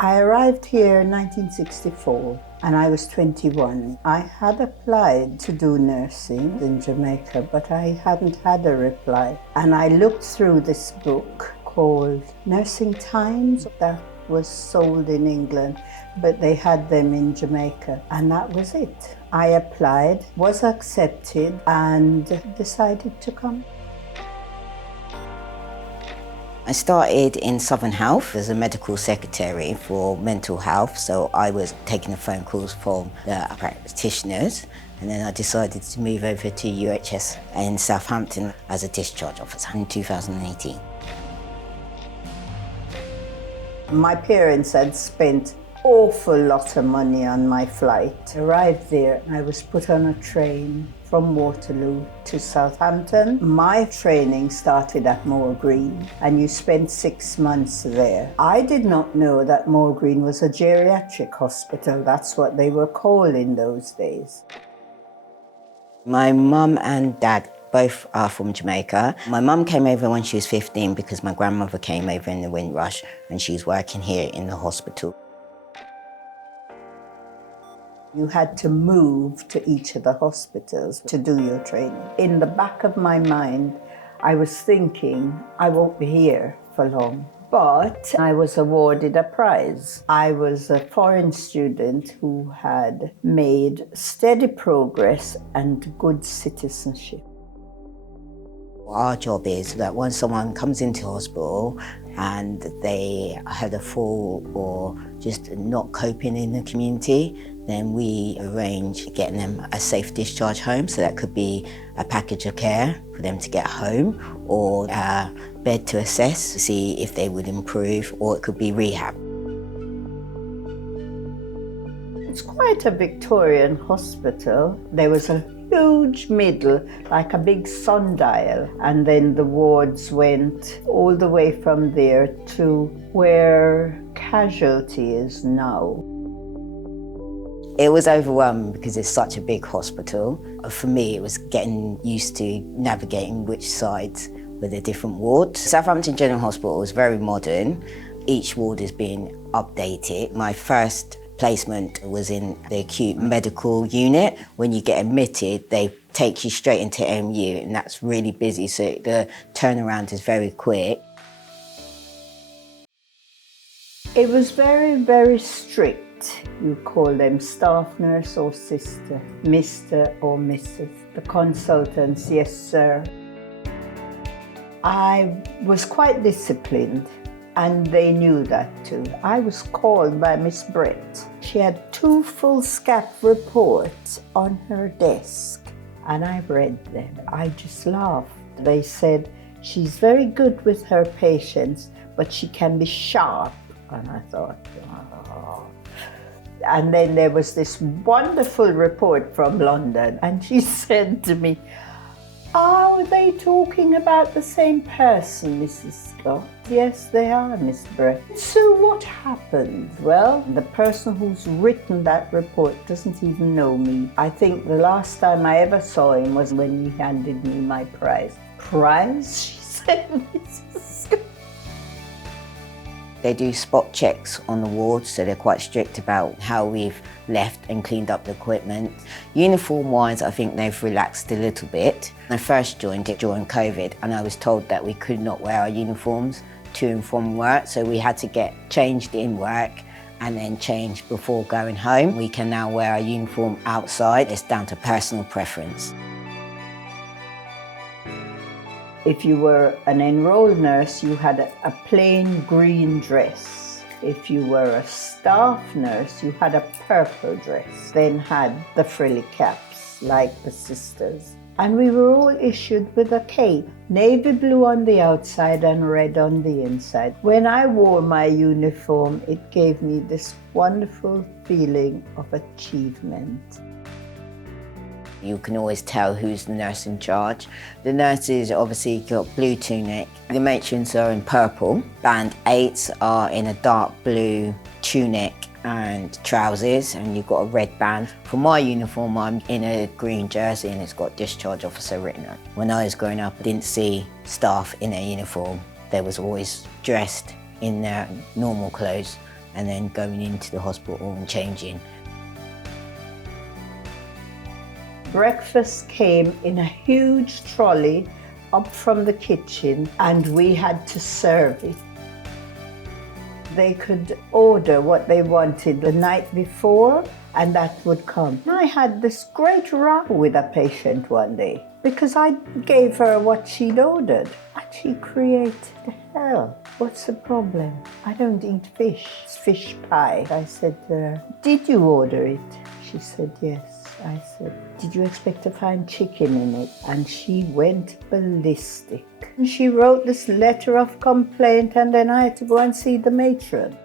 I arrived here in 1964 and I was 21. I had applied to do nursing in Jamaica, but I hadn't had a reply. And I looked through this book called Nursing Times that was sold in England, but they had them in Jamaica, and that was it. I applied, was accepted, and decided to come. I started in Southern Health as a medical secretary for mental health, so I was taking the phone calls from the practitioners, and then I decided to move over to UHS in Southampton as a discharge officer in 2018. My parents had spent awful lot of money on my flight. Arrived there, I was put on a train from Waterloo to Southampton. My training started at Moor Green, and you spent 6 months there. I did not know that Moor Green was a geriatric hospital. That's what they were called in those days. My mum and dad both are from Jamaica. My mum came over when she was 15 because my grandmother came over in the Windrush and she's working here in the hospital. You had to move to each of the hospitals to do your training. In the back of my mind, I was thinking, I won't be here for long. But I was awarded a prize. I was a foreign student who had made steady progress and good citizenship. Our job is that when someone comes into hospital and they had a fall or just not coping in the community, then we arrange getting them a safe discharge home. So that could be a package of care for them to get home, or a bed to assess to see if they would improve, or it could be rehab. It's quite a Victorian hospital. There was a huge middle, like a big sundial, and then the wards went all the way from there to where casualty is now. It was overwhelming because it's such a big hospital. For me, it was getting used to navigating which sides were the different wards. Southampton General Hospital is very modern. Each ward is being updated. My first placement was in the acute medical unit. When you get admitted, they take you straight into MU, and that's really busy, so the turnaround is very quick. It was very, very strict. You call them staff nurse or sister, Mr. or Mrs. The consultants, yes sir. I was quite disciplined, and they knew that too. I was called by Miss Brett. She had 2 foolscap reports on her desk, and I read them. I just laughed. They said, she's very good with her patients, but she can be sharp. And I thought, oh. And then there was this wonderful report from London, and she said to me, are they talking about the same person, Mrs. Scott? Yes, they are, Miss Brett. So what happened? Well, the person who's written that report doesn't even know me. I think the last time I ever saw him was when he handed me my prize. Prize? She said, Mrs. Scott. They do spot checks on the wards, so they're quite strict about how we've left and cleaned up the equipment. Uniform-wise, I think they've relaxed a little bit. I first joined it during COVID, and I was told that we could not wear our uniforms to and from work, so we had to get changed in work and then changed before going home. We can now wear our uniform outside. It's down to personal preference. If you were an enrolled nurse, you had a plain green dress. If you were a staff nurse, you had a purple dress, then had the frilly caps like the sisters. And we were all issued with a cape, navy blue on the outside and red on the inside. When I wore my uniform, it gave me this wonderful feeling of achievement. You can always tell who's the nurse in charge. The nurses obviously got blue tunic. The matrons are in purple. Band 8s are in a dark blue tunic and trousers, and you've got a red band. For my uniform, I'm in a green jersey and it's got discharge officer written on it. When I was growing up, I didn't see staff in their uniform. They was always dressed in their normal clothes and then going into the hospital and changing. Breakfast came in a huge trolley up from the kitchen, and we had to serve it. They could order what they wanted the night before, and that would come. I had this great row with a patient one day because I gave her what she'd ordered, and she created hell. What's the problem? I don't eat fish. It's fish pie. I said to her, did you order it? She said, yes. I said, did you expect to find chicken in it? And she went ballistic. And she wrote this letter of complaint, and then I had to go and see the matron.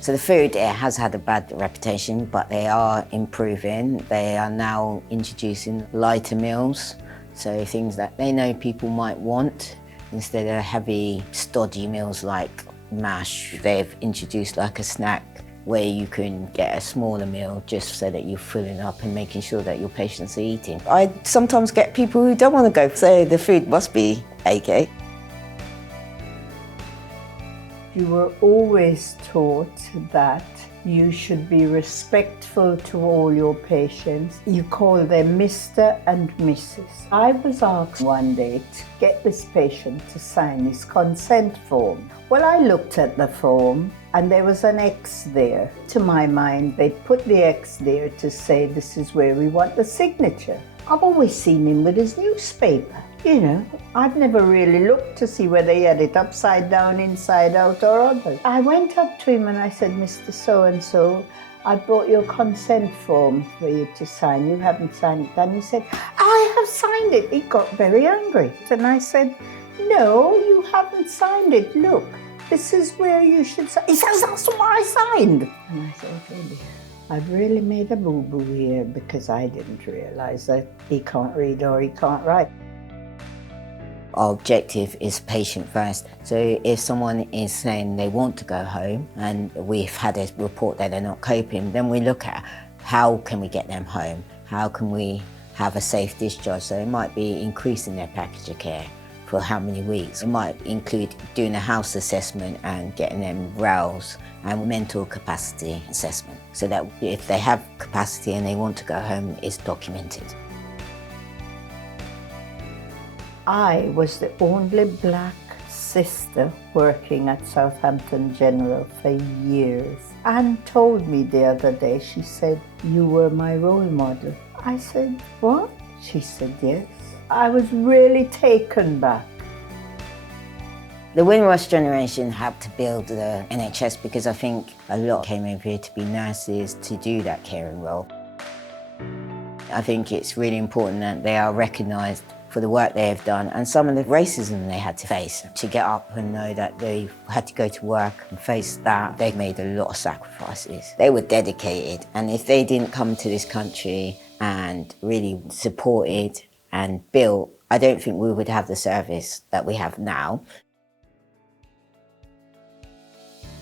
So the food, it has had a bad reputation, but they are improving. They are now introducing lighter meals, so things that they know people might want. Instead of heavy, stodgy meals like mash, they've introduced like a snack where you can get a smaller meal just so that you're filling up and making sure that your patients are eating. I sometimes get people who don't want to go, so the food must be okay. You were always taught that you should be respectful to all your patients. You call them Mr. and Mrs. I was asked one day to get this patient to sign his consent form. Well, I looked at the form and there was an X there. To my mind, they put the X there to say this is where we want the signature. I've always seen him with his newspaper. You know, I've never really looked to see whether he had it upside down, inside out, or other. I went up to him and I said, Mr. So-and-so, I brought your consent form for you to sign. You haven't signed it. And he said, I have signed it. He got very angry. And I said, no, you haven't signed it. Look, this is where you should sign. He says, that's what I signed. And I thought, oh dear, I've really made a boo-boo here because I didn't realise that he can't read or he can't write. Our objective is patient first. So if someone is saying they want to go home and we've had a report that they're not coping, then we look at how can we get them home? How can we have a safe discharge? So it might be increasing their package of care for how many weeks. It might include doing a house assessment and getting them roused and mental capacity assessment so that if they have capacity and they want to go home, it's documented. I was the only black sister working at Southampton General for years. Anne told me the other day, she said, you were my role model. I said, what? She said, yes. I was really taken back. The Windrush Generation helped to build the NHS because I think a lot came over here to be nurses to do that caring role. I think it's really important that they are recognised for the work they have done and some of the racism they had to face. To get up and know that they had to go to work and face that, they made a lot of sacrifices. They were dedicated, and if they didn't come to this country and really supported and built, I don't think we would have the service that we have now.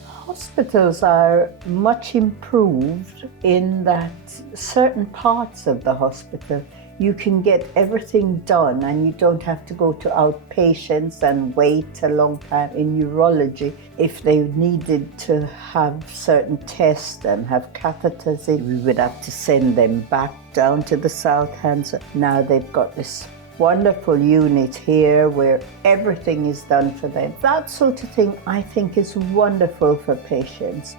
Hospitals are much improved in that certain parts of the hospital you can get everything done and you don't have to go to outpatients and wait a long time. In urology, if they needed to have certain tests and have catheters in, we would have to send them back down to the Southampton. So now they've got this wonderful unit here where everything is done for them. That sort of thing I think is wonderful for patients.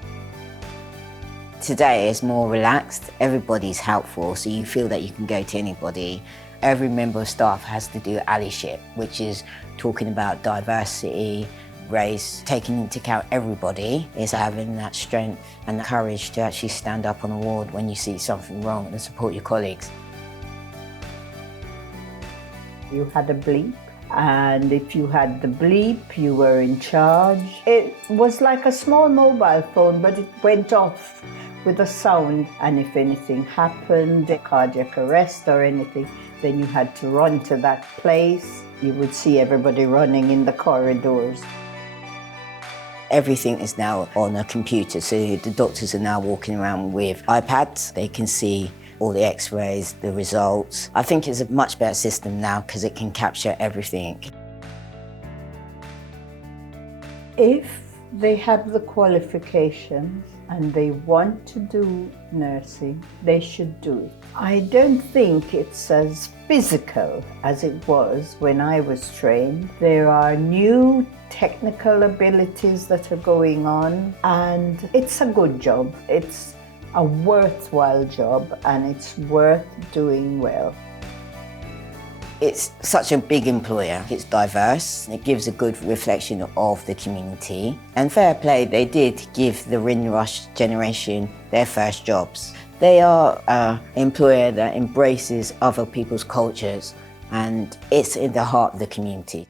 Today is more relaxed, everybody's helpful, so you feel that you can go to anybody. Every member of staff has to do allyship, which is talking about diversity, race, taking into account everybody, is having that strength and the courage to actually stand up on a ward when you see something wrong and support your colleagues. You had a bleep, and if you had the bleep, you were in charge. It was like a small mobile phone, but it went off with a sound, and if anything happened, a cardiac arrest or anything, then you had to run to that place. You would see everybody running in the corridors. Everything is now on a computer, so the doctors are now walking around with iPads. They can see all the x-rays, the results. I think it's a much better system now because it can capture everything. If they have the qualification and they want to do nursing, they should do it. I don't think it's as physical as it was when I was trained. There are new technical abilities that are going on, and it's a good job. It's a worthwhile job, and it's worth doing well. It's such a big employer. It's diverse. It gives a good reflection of the community. And fair play, they did give the Windrush Generation their first jobs. They are an employer that embraces other people's cultures, and it's in the heart of the community.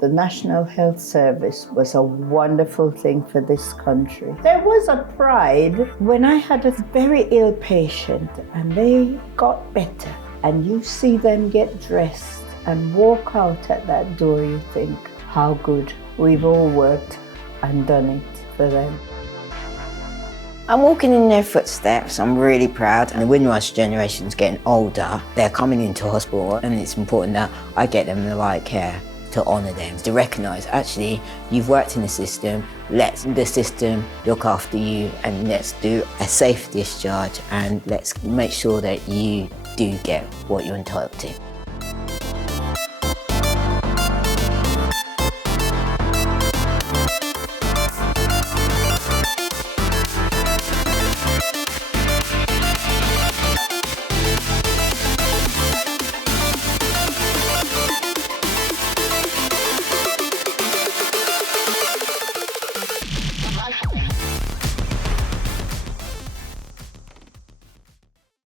The National Health Service was a wonderful thing for this country. There was a pride when I had a very ill patient and they got better, and you see them get dressed and walk out at that door, you think, how good. We've all worked and done it for them. I'm walking in their footsteps. I'm really proud. And the Windrush Generation's getting older. They're coming into hospital, and it's important that I get them the right care, to honour them, to recognise, actually, you've worked in the system, let the system look after you, and let's do a safe discharge, and let's make sure that you do get what you're entitled to.